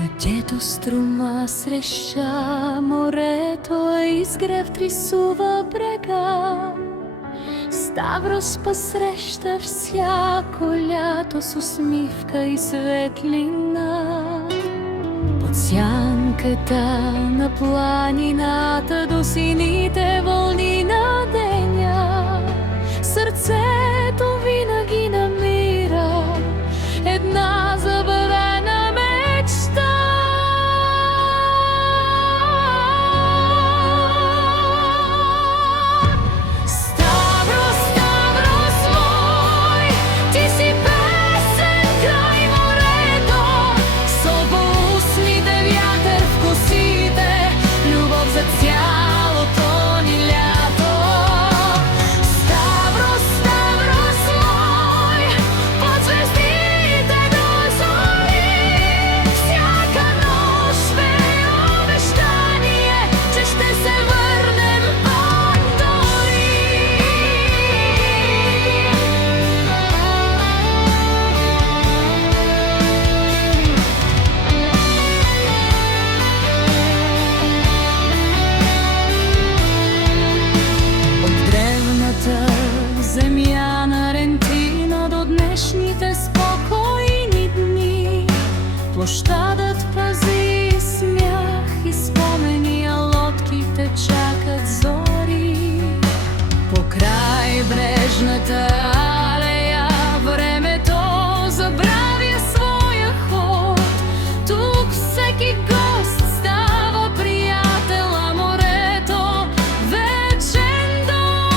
Където струма среща морето, изгрев рисува брега. Ставрос посреща всяко лято с усмивка и светлина. Под сянката на планината до сините вълни на деня, сърцето винаги намира една забавена мечта. Ставрос, Ставрос мой, ти си песен край морето, слабоустните вятър в косите, любов за цялото ни лято. Ставрос, Ставрос мой, под звездите до зори, всяка нощ вее обещание, че ще се върнем пак дори. От древната земя на Рентино до днешните спокойни дни, площадът пази смях и спомени, а лодките чакат зори. Покрай брежната алея времето забравя своя ход. Тук всеки гост става приятел, а морето вечен дом.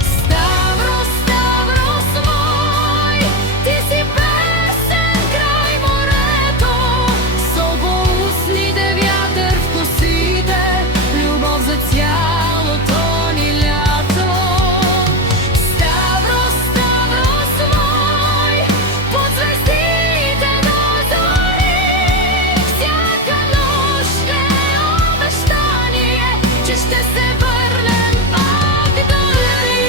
Ставрос, Ставрос мой, ти си песен край морето, слабоустните вятър в косите, любов за цялото ни лято. Ставрос, Ставрос мой, под звездите до зори, всяка нощ е обещание, че ще се върнем пак дори.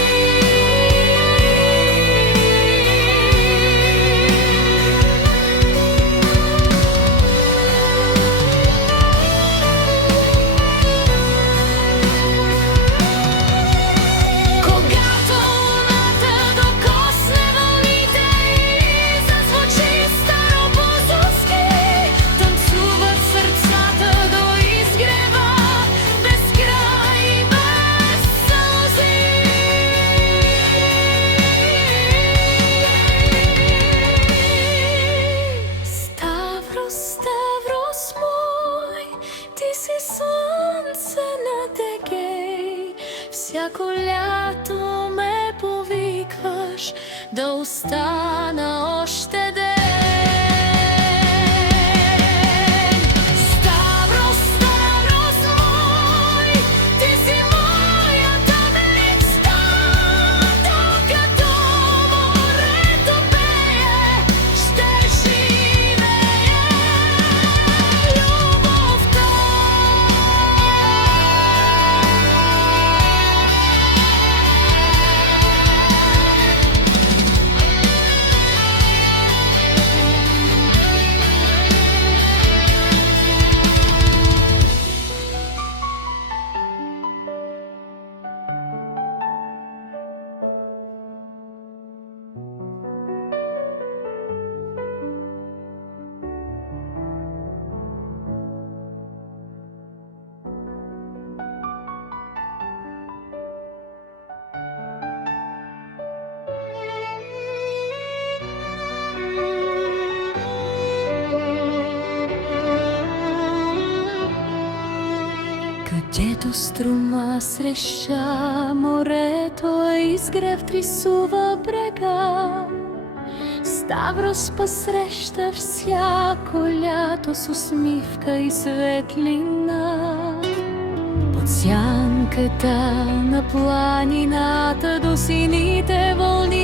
Когато луната докосне вълните и зазвучи старобузовски, танцуват сърцата до изгрева, без край и без сълзи. Ставрос, Ставрос мой, ти си слънце над Егей, всяко лято ме повикваш да остана още ден. Ставрос, Ставрос мой, ти си моята мечта, докато морето пее, ще живее любовта. Където струма среща морето, изгрев рисува брега. Ставрос посреща всяко лято с усмивка и светлина. Под сянката на планината до сините вълни